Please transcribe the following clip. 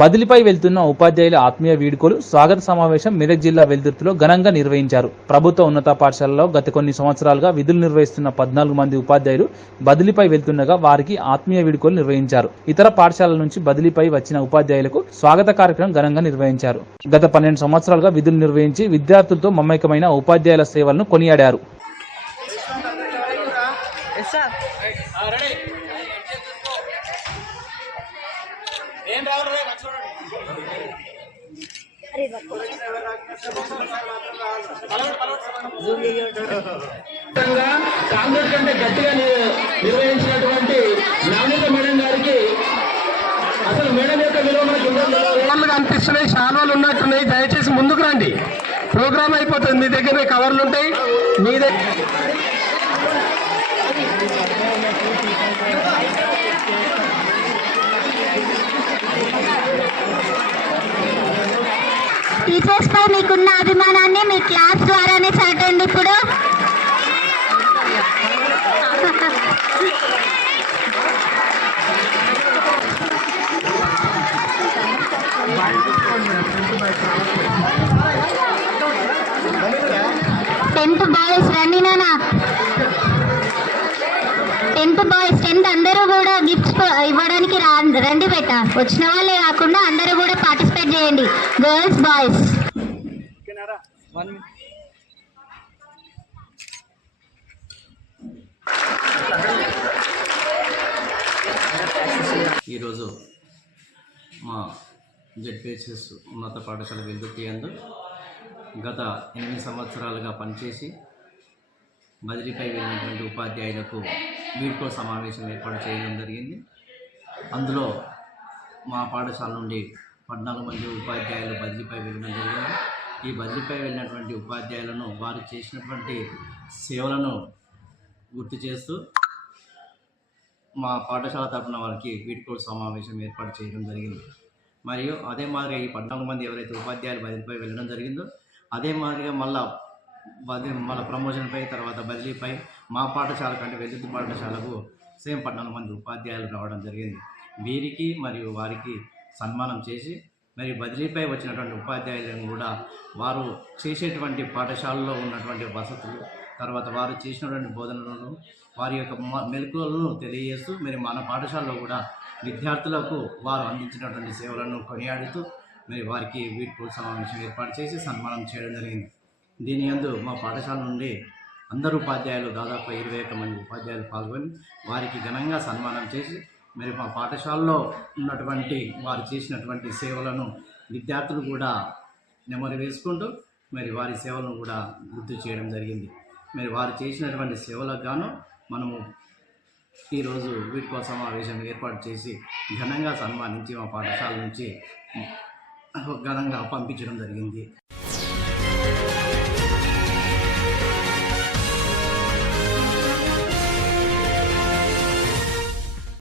బదిలీపై వెళ్తున్న ఉపాధ్యాయుల ఆత్మీయ వీడుకోలు స్వాగత సమావేశం మెదక్ జిల్లా వెల్దుర్తిలో ఘనంగా నిర్వహించారు. ప్రభుత్వ ఉన్నత పాఠశాలలో గత కొన్ని సంవత్సరాలుగా విధులు నిర్వహిస్తున్న పద్నాలుగు మంది ఉపాధ్యాయులు బదిలీపై వెళ్తుండగా వారికి ఆత్మీయ వీడుకోలు నిర్వహించారు. ఇతర పాఠశాలల నుంచి బదిలీపై వచ్చిన ఉపాధ్యాయులకు స్వాగత కార్యక్రమం ఘనంగా నిర్వహించారు. గత పన్నెండు సంవత్సరాలుగా విధులు నిర్వహించి విద్యార్థులతో మమ్మకమైన ఉపాధ్యాయుల సేవలను కొనియాడారు. జూమ్ చేయొద్దు. విధంగా కాంగ్రెస్ కంటే గట్టిగా నిర్వహించినటువంటి నవనీత మేడం గారికి అసలు మేడం యొక్క విలువ మనకి వాళ్ళు కనిపిస్తున్నాయి శాల్వాలు ఉన్నట్టున్నాయి. దయచేసి ముందుకు రండి. ప్రోగ్రామ్ అయిపోతుంది. మీ దగ్గర కవర్లు ఉంటాయి. మీ దగ్గర టీచర్స్ పై మీకున్న అభిమానాన్ని మీ క్లాస్ ద్వారానే చాటండి ఇప్పుడు. టెన్త్ బాయ్స్ రండి నానా టెన్త్ బాయ్స్ టెన్త్ అందరూ కూడా గిఫ్ట్స్ ఇవ్వడానికి రా రండి బేట. వచ్చిన వాళ్ళే కాకుండా అందరూ కూడా పార్టిసిపేట్ చేయండి. గర్ల్స్ బాయ్స్ ఈరోజు మా జెడ్పిహెచ్ఎస్ ఉన్నత పాఠశాల విద్యుత్ అందు గత ఎనిమిది సంవత్సరాలుగా పనిచేసి బదిలీపై వెళ్ళినటువంటి ఉపాధ్యాయులకు వీడ్కో సమావేశం ఏర్పాటు చేయడం జరిగింది. అందులో మా పాఠశాల నుండి పద్నాలుగు మంది ఉపాధ్యాయులు బదిలీపై వెళ్ళడం జరిగింది. ఈ బదిలీపై వెళ్ళినటువంటి ఉపాధ్యాయులను వారు చేసినటువంటి సేవలను గుర్తు చేస్తూ మా పాఠశాల తరఫున వారికి వీడ్కోలు సమావేశం ఏర్పాటు చేయడం జరిగింది. మరియు అదే మాదిరిగా ఈ పద్నాలుగు మంది ఎవరైతే ఉపాధ్యాయులు బదిలీపై వెళ్ళడం జరిగిందో అదే మాదిరిగా మళ్ళా బదిలీ మళ్ళీ ప్రమోషన్పై తర్వాత బదిలీపై మా పాఠశాల కంటే వెలుగు పాఠశాలకు సేమ్ పద్నాలుగు మంది ఉపాధ్యాయులు రావడం జరిగింది. వీరికి మరియు వారికి సన్మానం చేసి మరి బదిలీపై వచ్చినటువంటి ఉపాధ్యాయులను కూడా వారు చేసేటువంటి పాఠశాలలో ఉన్నటువంటి వసతులు తర్వాత వారు చేసినటువంటి బోధనలను వారి యొక్క మ- మెలకువలను తెలియజేస్తూ మరి మన పాఠశాలలో కూడా విద్యార్థులకు వారు అందించినటువంటి సేవలను కొనియాడుతూ మరి వారికి వీడ్కోలు సమావేశం ఏర్పాటు చేసి సన్మానం చేయడం జరిగింది. దీని యందు మా పాఠశాల నుండి అందరు ఉపాధ్యాయులు దాదాపు ఇరవై ఒక్క మంది ఉపాధ్యాయులు పాల్గొని వారికి ఘనంగా సన్మానం చేసి మరి మా పాఠశాలలో ఉన్నటువంటి వారు చేసినటువంటి సేవలను విద్యార్థులు కూడా నెమరు వేసుకుంటూ మరి వారి సేవలను కూడా గుర్తు చేయడం జరిగింది. మరి వారు చేసినటువంటి సేవలకు గాను మనము ఈరోజు వీటికో సమావేశం ఏర్పాటు చేసి ఘనంగా సన్మానించి మా పాఠశాల నుంచి ఘనంగా పంపించడం జరిగింది.